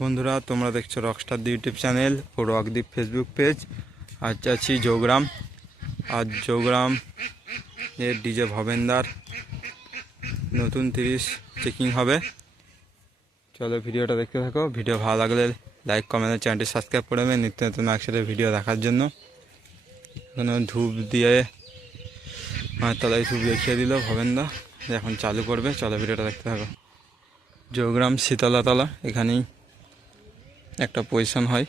বন্ধুরা, তোমরা দেখছো রকস্টার ইউটিউব চ্যানেল ও রকদীপ ফেসবুক পেজ। আজ আছি জৌগ্রাম। আজ জৌগ্রাম এর ডিজে ভবেন্দার নতুন 30 চেকিং হবে। চলো ভিডিওটা দেখতে থাকো। ভিডিও ভালো লাগলে লাইক কমেন্ট, চ্যানেলটি সাবস্ক্রাইব করে নেবে নিত্য নতুন একসাথে ভিডিও দেখার জন্য। এখানে ধূপ দিয়ে তলায় ধূপ দেখিয়ে দিল ভবেন্দা, এখন চালু করবে। চলো ভিডিওটা দেখতে থাকো। জৌগ্রাম শীতলাতলা, এখানেই একটা পজিশন হয়,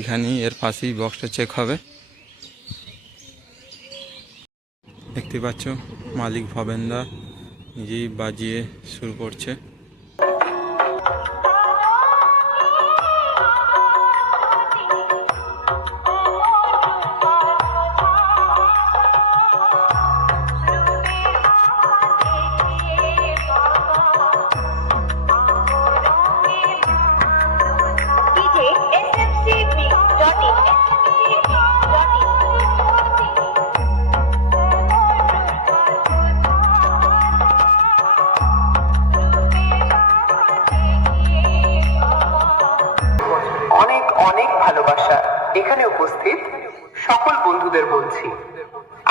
এখানেই এর পাশেই বক্সটা চেক হবে। দেখতে পাচ্ছ মালিক ভবেন্দা নিজেই বাজিয়ে শুরু করছে। অনেক অনেক ভালোবাসা এখানে উপস্থিত সকল বন্ধুদের বলছি,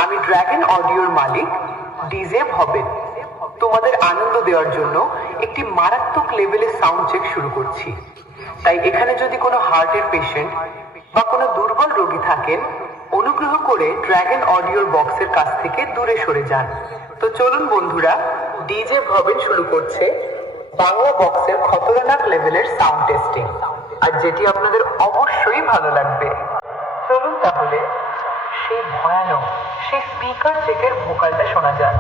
আমি ড্রাগন অডিওর মালিক ডিজে ভবেন। তোমাদের আনন্দ দেওয়ার জন্য একটি মারাত্মক লেভেলের সাউন্ড চেক শুরু করছি। তাই এখানে যদি কোনো হার্টের পেশেন্ট বা কোনো দুর্বল রোগী থাকেন, অনুগ্রহ করে ড্রাগন অডিওর বক্সের কাছ থেকে দূরে সরে যান। তো চলুন বন্ধুরা, ডিজে ভবেন শুরু করছে বাংলা বক্সের খতরনাক লেভেলের সাউন্ড টেস্টিং, আর যেটি আপনাদের অবশ্যই ভালো লাগবে। চলুন তাহলে সেই ভয়ানক সেই স্পিকার চেকের ভোকালটা শোনা যাক।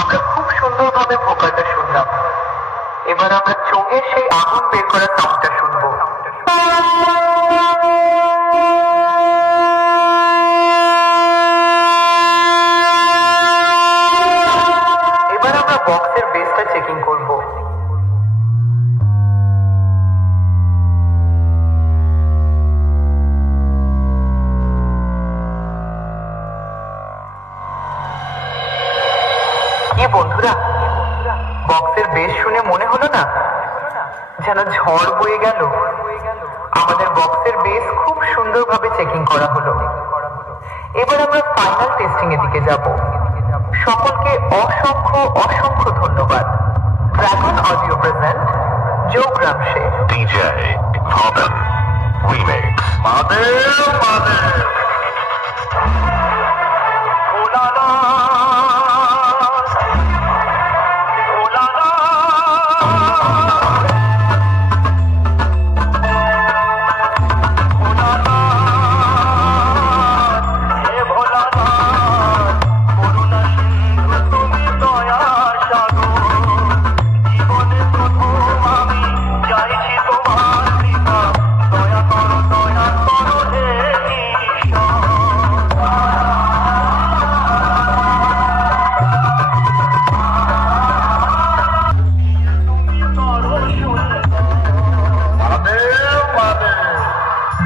আমরা খুব সুন্দরভাবে ভোকালটা শুনলাম, এবার আমরা চোখের সেই আগুন বের করা সাউন্ডটা শুনবো। এবার আমরা বক্সের বেসটা চেকিং করবো। কি বন্ধুরা, বক্সের বেস শুনে মনে হলো না যেন ঝড় বয়ে গেল? আমাদের বক্সের বেস খুব সুন্দরভাবে চেকিং করা হলো। এবার আমরা ফাইনাল টেস্টিং এর দিকে যাব। সকলকে অসংখ্য অসংখ্য ধন্যবাদ। ড্রাগন অডিও প্রেজেন্ট জৌগ্রাম সে ডিজে ভবেন রিমিক্স মাদের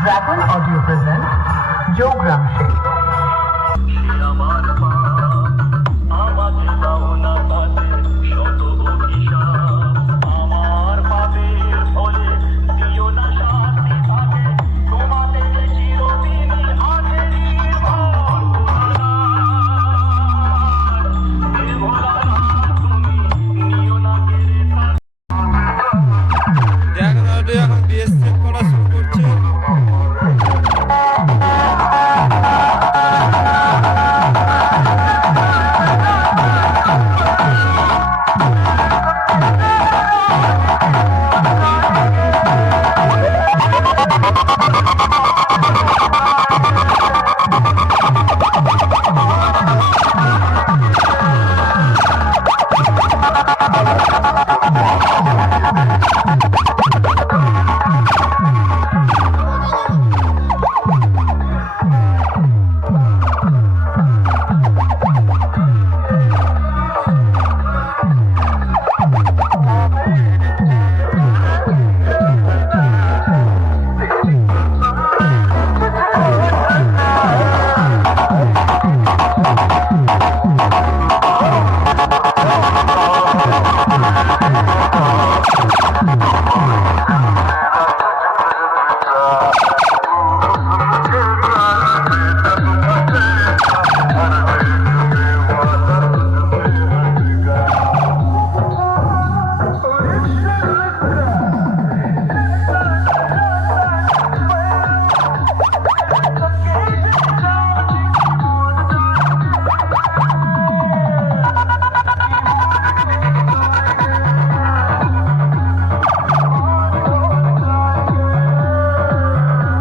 ড্রাগন অডিও প্রেজেন্ট জৌগ্রাম সে।